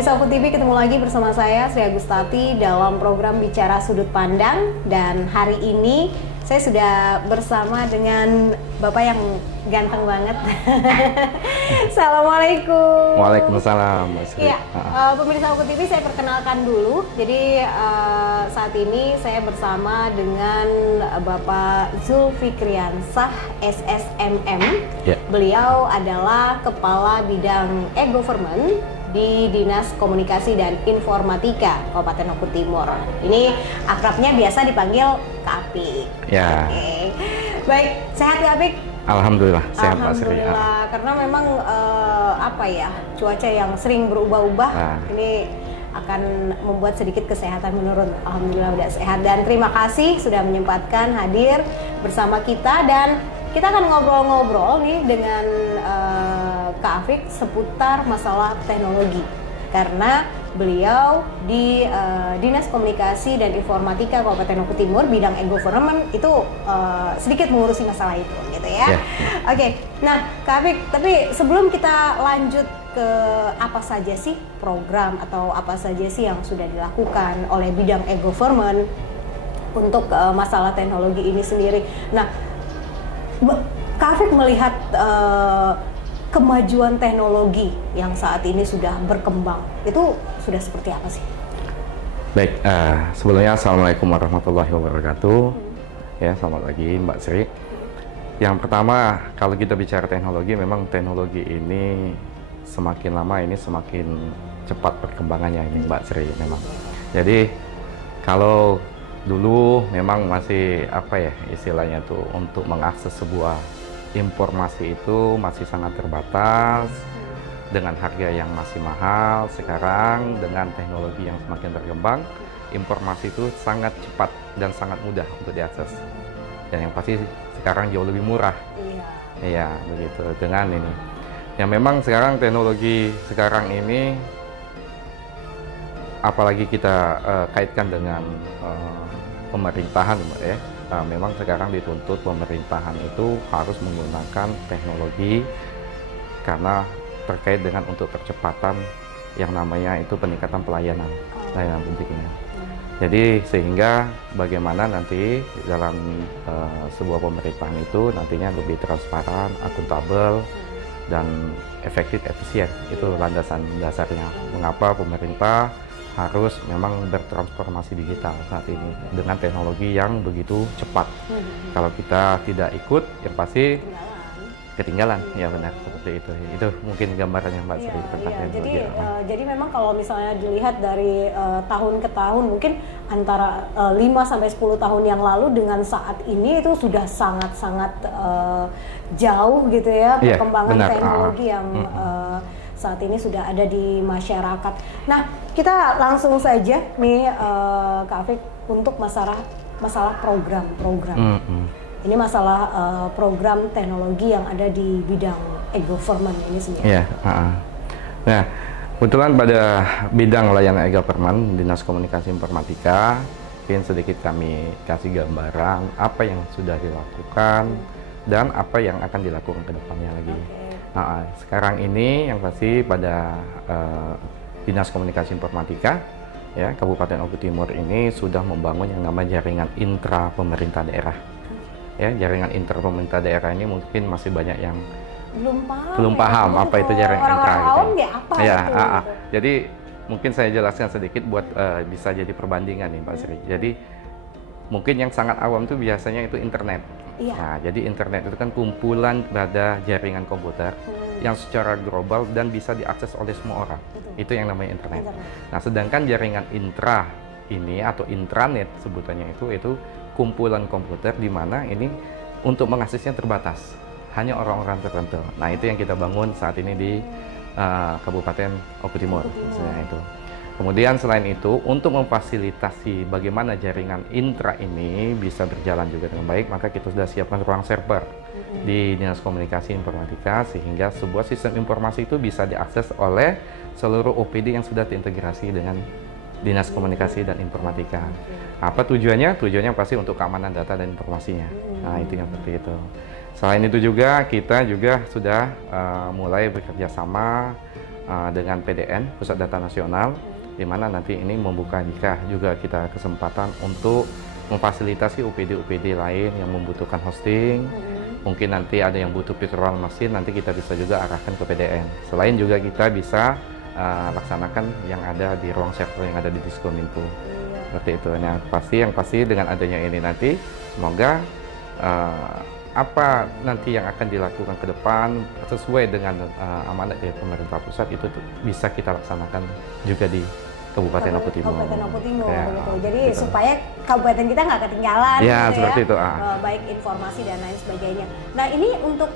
Pemirsa Oku TV, ketemu lagi bersama saya Sri Agustati dalam program Bicara Sudut Pandang. Dan hari ini saya sudah bersama dengan Bapak yang ganteng banget. Assalamualaikum. Waalaikumsalam, Mbak Sri. Ya, pemirsa Oku TV, saya perkenalkan dulu. Jadi saat ini saya bersama dengan Bapak Zulfikriansah SSMM. Ya. Beliau adalah Kepala Bidang E-Government di Dinas Komunikasi dan Informatika Kabupaten Oku Timur. Ini akrabnya biasa dipanggil Kak Apik. Ya. Oke. Baik, sehat Kak Apik? Alhamdulillah, sehat Pak Sri. Alhamdulillah, karena memang cuaca yang sering berubah-ubah, ini akan membuat sedikit kesehatan menurun. Alhamdulillah udah sehat, dan terima kasih sudah menyempatkan hadir bersama kita, dan kita akan ngobrol-ngobrol nih dengan Kak Apik seputar masalah teknologi, karena beliau di Dinas Komunikasi dan Informatika Kabupaten Oku Timur bidang e-government itu sedikit mengurusi masalah itu, gitu ya. Oke, nah Kak Apik, tapi sebelum kita lanjut ke apa saja sih program atau apa saja sih yang sudah dilakukan oleh bidang e-government untuk masalah teknologi ini sendiri. Nah, Kak Apik melihat kemajuan teknologi yang saat ini sudah berkembang, itu sudah seperti apa sih? Baik, sebelumnya Assalamualaikum warahmatullahi wabarakatuh. Ya, selamat pagi Mbak Sri. Yang pertama, kalau kita bicara teknologi, memang teknologi ini semakin lama ini semakin cepat perkembangannya ini Mbak Sri memang. Jadi kalau dulu memang masih istilahnya tuh untuk mengakses sebuah informasi itu masih sangat terbatas dengan harga yang masih mahal. Sekarang dengan teknologi yang semakin berkembang, informasi itu sangat cepat dan sangat mudah untuk diakses, dan yang pasti sekarang jauh lebih murah. Iya, begitu dengan ini. Yang memang sekarang teknologi sekarang ini, apalagi kita kaitkan dengan pemerintahan, ya. Memang sekarang dituntut pemerintahan itu harus menggunakan teknologi karena terkait dengan untuk percepatan yang namanya itu peningkatan pelayanan publiknya. Jadi sehingga bagaimana nanti dalam sebuah pemerintahan itu nantinya lebih transparan, akuntabel, dan efektif, efisien. Itu landasan dasarnya mengapa pemerintah harus memang bertransformasi digital saat ini dengan teknologi yang begitu cepat. Kalau kita tidak ikut, yang pasti ketinggalan. Ya benar, seperti itu. Itu mungkin gambarannya Mbak Sri tentang teknologi. Jadi memang kalau misalnya dilihat dari tahun ke tahun, mungkin antara 5-10 tahun yang lalu dengan saat ini itu sudah sangat-sangat jauh gitu ya, perkembangan teknologi yang saat ini sudah ada di masyarakat. Nah, kita langsung saja nih Kak Apik untuk masalah program. Ini masalah program teknologi yang ada di bidang e-government ini sendiri. Iya. Nah, kebetulan pada bidang layanan e-government Dinas Komunikasi Informatika, mungkin sedikit kami kasih gambaran apa yang sudah dilakukan dan apa yang akan dilakukan ke depannya lagi. Sekarang ini yang pasti pada Dinas Komunikasi Informatika, ya, Kabupaten Oku Timur ini sudah membangun yang namanya jaringan intra pemerintah daerah. Ya, jaringan intra pemerintah daerah ini mungkin masih banyak yang belum paham apa itu jaringan intra gitu. Jadi mungkin saya jelaskan sedikit buat bisa jadi perbandingan nih Pak Sri. Jadi mungkin yang sangat awam itu biasanya itu internet. Nah, jadi internet itu kan kumpulan pada jaringan komputer yang secara global dan bisa diakses oleh semua orang. Itu yang namanya internet. Nah, sedangkan jaringan intra ini atau intranet sebutannya itu kumpulan komputer di mana ini untuk mengaksesnya terbatas, hanya orang-orang tertentu. Nah, itu yang kita bangun saat ini di Kabupaten Oku Timur, misalnya itu. Kemudian selain itu, untuk memfasilitasi bagaimana jaringan intra ini bisa berjalan juga dengan baik, maka kita sudah siapkan ruang server di Dinas Komunikasi Informatika, sehingga sebuah sistem informasi itu bisa diakses oleh seluruh OPD yang sudah terintegrasi dengan Dinas Komunikasi dan Informatika. Apa tujuannya? Tujuannya pasti untuk keamanan data dan informasinya. Nah, itu yang seperti itu. Selain itu juga, kita juga sudah mulai bekerja sama dengan PDN, Pusat Data Nasional, di mana nanti ini membuka juga kita kesempatan untuk memfasilitasi UPD-UPD lain yang membutuhkan hosting. Mungkin nanti ada yang butuh virtual machine, nanti kita bisa juga arahkan ke PDN. Selain juga kita bisa laksanakan yang ada di ruang server yang ada di Diskominfo. Seperti itu. Nah, yang pasti dengan adanya ini nanti semoga apa nanti yang akan dilakukan ke depan sesuai dengan amanat dari pemerintah pusat itu bisa kita laksanakan juga di Kabupaten Oku Timur. Kabupaten Oku Timur, ya, gitu. Jadi gitu. supaya kabupaten kita nggak ketinggalan, ya, gitu seperti ya. Itu. Baik informasi dan lain sebagainya. Nah, ini untuk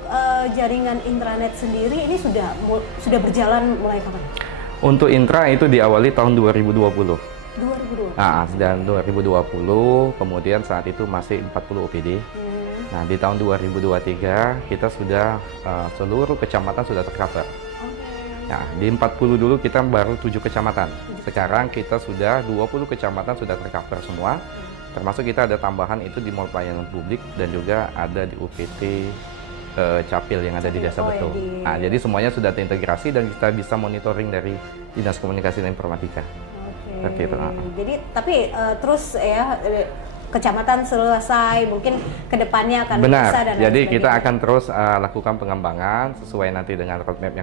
jaringan intranet sendiri ini sudah berjalan mulai kapan? Untuk intra itu diawali tahun 2020. 2020. Dan 2020, kemudian saat itu masih 40 OPD. Nah, di tahun 2023 kita sudah seluruh kecamatan sudah tercover. Nah, di 40 dulu kita baru 7 kecamatan. Sekarang kita sudah 20 kecamatan sudah tercover semua. Termasuk kita ada tambahan itu di Mall Pelayanan Publik dan juga ada di UPT Capil yang ada di Desa Betul. Nah, jadi semuanya sudah terintegrasi dan kita bisa monitoring dari Dinas Komunikasi dan Informatika. Oke. Jadi tapi terus ya kecamatan selesai, mungkin kedepannya akan bisa dan jadi kita akan terus lakukan pengembangan sesuai nanti dengan roadmap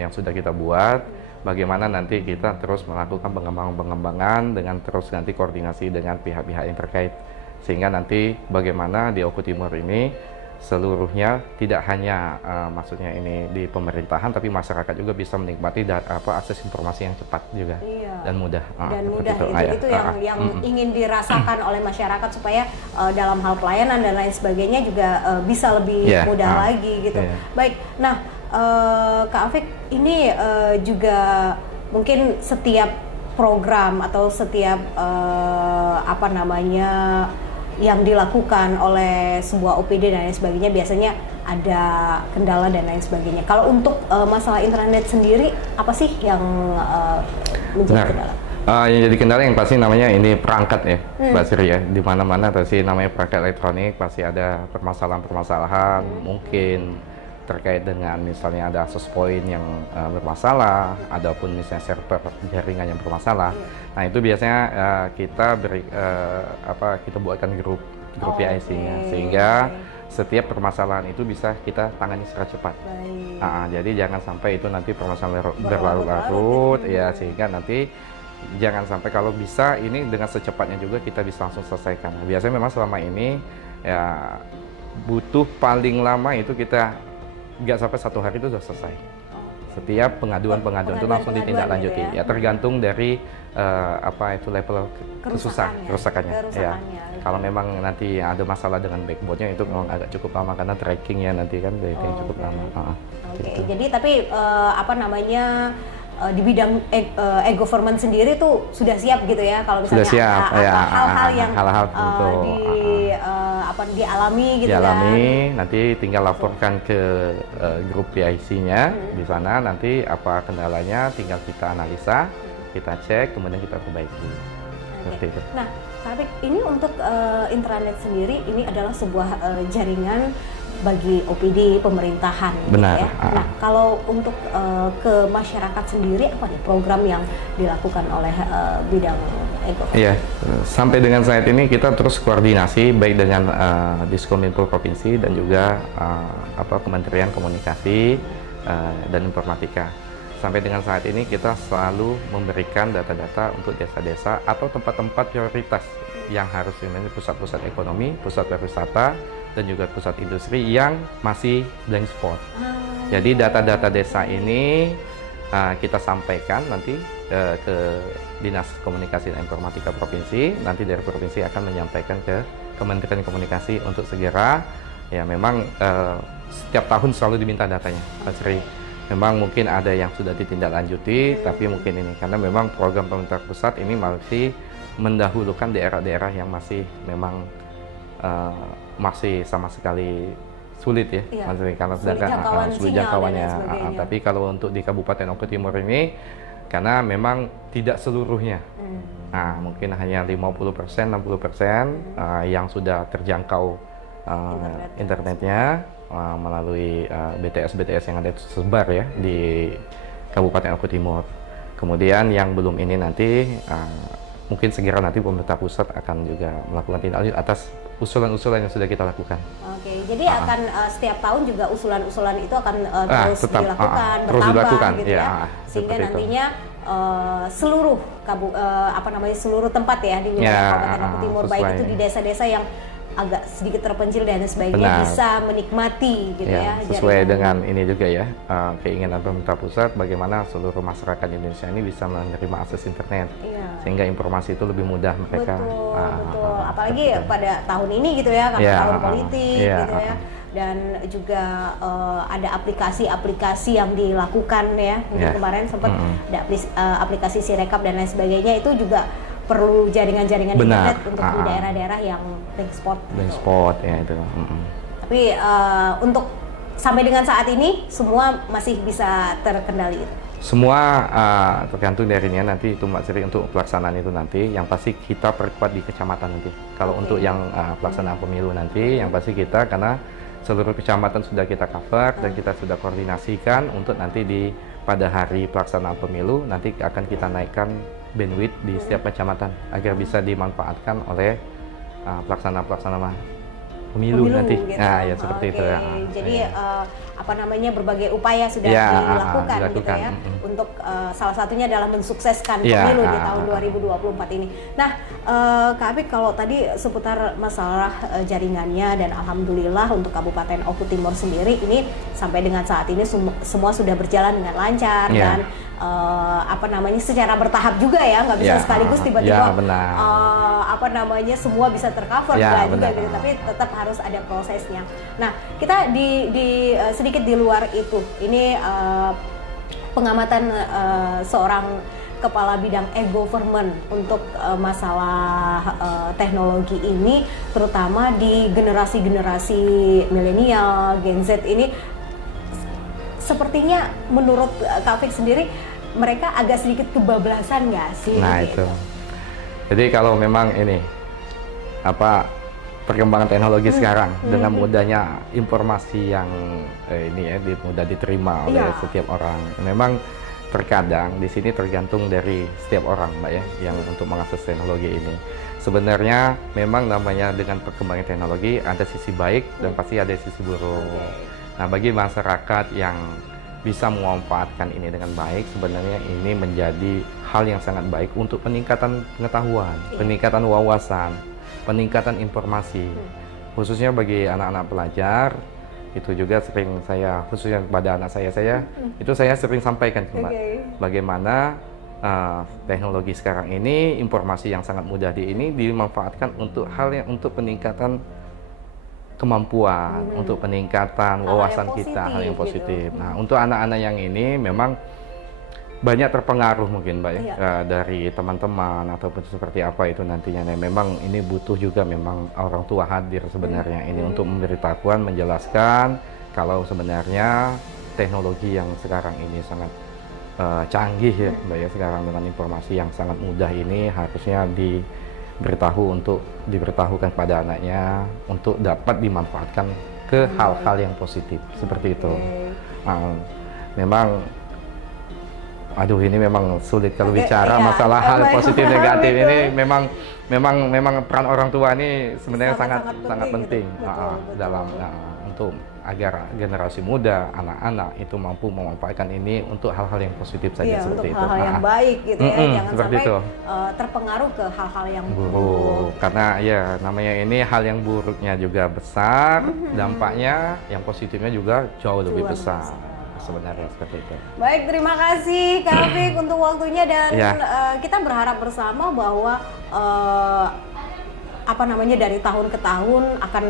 yang sudah kita buat. Bagaimana nanti kita terus melakukan pengembangan dengan terus nanti koordinasi dengan pihak-pihak yang terkait, sehingga nanti bagaimana di Oku Timur ini seluruhnya tidak hanya maksudnya ini di pemerintahan, tapi masyarakat juga bisa menikmati akses informasi yang cepat juga dan mudah. Itu yang ingin dirasakan oleh masyarakat supaya dalam hal pelayanan dan lain sebagainya juga bisa lebih mudah lagi gitu. Baik, nah Kak Afik ini juga mungkin setiap program atau setiap yang dilakukan oleh sebuah OPD dan lain sebagainya biasanya ada kendala dan lain sebagainya. Kalau untuk masalah intranet sendiri, apa sih yang menjadi kendala? Yang jadi kendala yang pasti namanya ini perangkat ya, Mbak Sri ya. Di mana-mana pasti namanya perangkat elektronik pasti ada permasalahan-permasalahan, mungkin terkait dengan misalnya ada access point yang bermasalah, adapun misalnya server jaringan yang bermasalah. Nah, itu biasanya kita kita buatkan grup PIC-nya sehingga setiap permasalahan itu bisa kita tangani secara cepat. Jadi jangan sampai itu nanti permasalahan berlarut-larut ya, sehingga nanti jangan sampai, kalau bisa ini dengan secepatnya juga kita bisa langsung selesaikan. Biasanya memang selama ini ya butuh paling lama itu kita nggak sampai 1 hari itu sudah selesai. Setiap pengaduan itu langsung ditindaklanjuti. Gitu ya? Tergantung dari level kerusakannya. Ya. Kalau memang nanti ada masalah dengan backbone-nya itu memang agak cukup lama karena trackingnya nanti kan cukup lama. Gitu. Jadi tapi di bidang e-government sendiri tuh sudah siap gitu ya, kalau misalnya ada hal-hal yang dialami gitu nanti tinggal laporkan ke grup PIC-nya di sana, nanti apa kendalanya tinggal kita analisa, kita cek, kemudian kita perbaiki. Seperti itu. Nah, tapi ini untuk intranet sendiri ini adalah sebuah jaringan bagi OPD pemerintahan. Benar. Gitu ya. Nah, kalau untuk ke masyarakat sendiri apa nih program yang dilakukan oleh bidang e-government? Iya, sampai dengan saat ini kita terus koordinasi baik dengan Diskominfo Provinsi dan juga Kementerian Komunikasi dan Informatika. Sampai dengan saat ini kita selalu memberikan data-data untuk desa-desa atau tempat-tempat prioritas yang harus dimiliki pusat-pusat ekonomi, pusat pariwisata, dan juga pusat industri yang masih blank spot. Jadi data-data desa ini kita sampaikan nanti ke Dinas Komunikasi dan Informatika Provinsi. Nanti dari Provinsi akan menyampaikan ke Kementerian Komunikasi untuk segera, ya memang setiap tahun selalu diminta datanya, Pak Sri. Memang mungkin ada yang sudah ditindaklanjuti, tapi mungkin ini karena memang program pemerintah pusat ini masih mendahulukan daerah-daerah yang masih memang masih sama sekali sulit ya, karena sedangkan sulit jangkauannya. Tapi kalau untuk di Kabupaten Oku Timur ini, karena memang tidak seluruhnya, mungkin hanya 50%, 60% yang sudah terjangkau internetnya melalui BTS yang ada tersebar ya di Kabupaten Oku Timur. Kemudian yang belum ini nanti mungkin segera nanti pemerintah pusat akan juga melakukan tindak lanjut atas usulan-usulan yang sudah kita lakukan. Oke, jadi akan setiap tahun juga usulan-usulan itu akan terus tetap, dilakukan, terus bertambah dilakukan, gitu ya, sehingga nantinya seluruh seluruh tempat ya di wilayah Kabupaten Oku Timur, baik itu di desa-desa yang agak sedikit terpencil dan sebagainya, bisa menikmati gitu ya. Sesuai dengan ini juga ya, keinginan pemerintah pusat bagaimana seluruh masyarakat Indonesia ini bisa menerima akses internet, sehingga informasi itu lebih mudah mereka. Betul. Apalagi pada tahun ini gitu ya, karena tahun politik gitu ya. Dan juga ada aplikasi-aplikasi yang dilakukan ya. Mungkin kemarin sempat ada aplikasi Sirekap dan lain sebagainya, itu juga perlu jaringan-jaringan internet untuk di daerah-daerah yang blank spot. Blank spot ya itu. Tapi untuk sampai dengan saat ini semua masih bisa terkendali. Semua tergantung dari ini nanti itu Mbak Sri, untuk pelaksanaan itu nanti yang pasti kita perkuat di kecamatan nanti. Kalau untuk yang pelaksanaan pemilu nanti yang pasti kita, karena seluruh kecamatan sudah kita cover dan kita sudah koordinasikan untuk nanti pada hari pelaksanaan pemilu nanti akan kita naikkan bandwidth di setiap kecamatan agar bisa dimanfaatkan oleh pelaksana pemilu nanti. Gitu. Ya seperti itu ya. Jadi berbagai upaya sudah dilakukan gitu ya, untuk salah satunya adalah mensukseskan pemilu di tahun 2024 ini. Nah, Kak Apik, kalau tadi seputar masalah jaringannya, dan alhamdulillah untuk Kabupaten Oku Timur sendiri ini sampai dengan saat ini semua sudah berjalan dengan lancar dan secara bertahap juga ya, nggak bisa sekaligus tiba-tiba semua bisa tercover juga gitu, tapi tetap harus ada prosesnya. Nah, kita di sedikit di luar itu, ini pengamatan seorang kepala bidang e-government untuk masalah teknologi ini, terutama di generasi-generasi milenial, Gen Z ini, sepertinya menurut Kak Apik sendiri mereka agak sedikit kebablasan nggak sih? Nah gitu. Itu. Jadi kalau memang ini perkembangan teknologi sekarang dengan mudahnya informasi yang mudah diterima oleh setiap orang. Memang terkadang di sini tergantung dari setiap orang, Mbak ya, yang untuk mengakses teknologi ini. Sebenarnya memang namanya dengan perkembangan teknologi ada sisi baik dan pasti ada sisi buruk. Nah, bagi masyarakat yang bisa memanfaatkan ini dengan baik, sebenarnya ini menjadi hal yang sangat baik untuk peningkatan pengetahuan, peningkatan wawasan, peningkatan informasi, khususnya bagi anak-anak pelajar. Itu juga sering saya, khususnya kepada anak saya itu saya sering sampaikan, Mbak, bagaimana teknologi sekarang ini, informasi yang sangat mudah ini dimanfaatkan untuk untuk peningkatan kemampuan, untuk peningkatan wawasan kita, hal yang positif. Gitu. Nah, untuk anak-anak yang ini memang banyak terpengaruh mungkin, Mbak ya, dari teman-teman ataupun seperti apa itu nantinya. Nah, memang ini butuh juga memang orang tua hadir sebenarnya ini untuk memberitahuan, menjelaskan kalau sebenarnya teknologi yang sekarang ini sangat canggih ya, Mbak ya, sekarang dengan informasi yang sangat mudah ini harusnya diberitahukan pada anaknya untuk dapat dimanfaatkan ke hal-hal yang positif seperti itu. Memang ini memang sulit kalau bicara masalah hal positif negatif ini memang peran orang tua ini sebenarnya sangat penting dalam untuk agar generasi muda, anak-anak itu mampu memanfaatkan ini untuk hal-hal yang positif saja, seperti itu. Hal-hal yang baik gitu ya, jangan sampai itu. Terpengaruh ke hal-hal yang buruk. Karena ya namanya ini hal yang buruknya juga besar, dampaknya yang positifnya juga jauh lebih besar. Sebenarnya seperti itu. Baik, terima kasih Kak Apik untuk waktunya, dan kita berharap bersama bahwa dari tahun ke tahun akan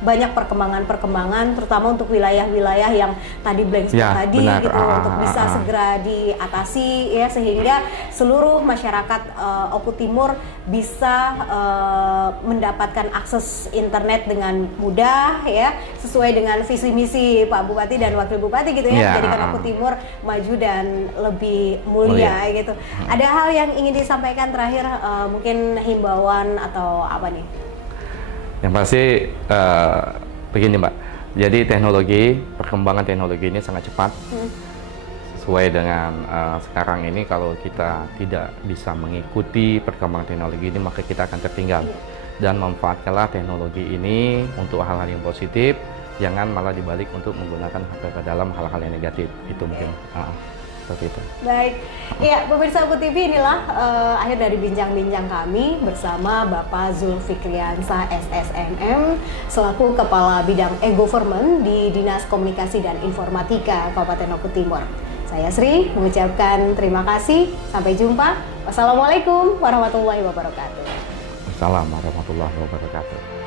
banyak perkembangan terutama untuk wilayah-wilayah yang tadi blank spot tadi benar, gitu untuk bisa segera diatasi ya, sehingga seluruh masyarakat Oku Timur bisa mendapatkan akses internet dengan mudah ya, sesuai dengan visi misi Pak Bupati dan Wakil Bupati gitu ya, menjadikan Oku Timur maju dan lebih mulia gitu. Ada hal yang ingin disampaikan terakhir, mungkin himbauan atau apa nih? Yang pasti begini, Mbak. Jadi perkembangan teknologi ini sangat cepat. sesuai dengan sekarang ini, kalau kita tidak bisa mengikuti perkembangan teknologi ini, maka kita akan tertinggal. Dan manfaatkanlah teknologi ini untuk hal-hal yang positif, jangan malah dibalik untuk menggunakan HP ke dalam hal-hal yang negatif. Itu mungkin seperti itu. Baik, ya pemirsa Uput TV, inilah akhir dari bincang-bincang kami bersama Bapak Zulfikriansah SSMM selaku Kepala Bidang E-Government di Dinas Komunikasi dan Informatika Kabupaten Lombok Timur. Saya Sri mengucapkan terima kasih, sampai jumpa. Wassalamualaikum warahmatullahi wabarakatuh. Assalamualaikum warahmatullahi wabarakatuh.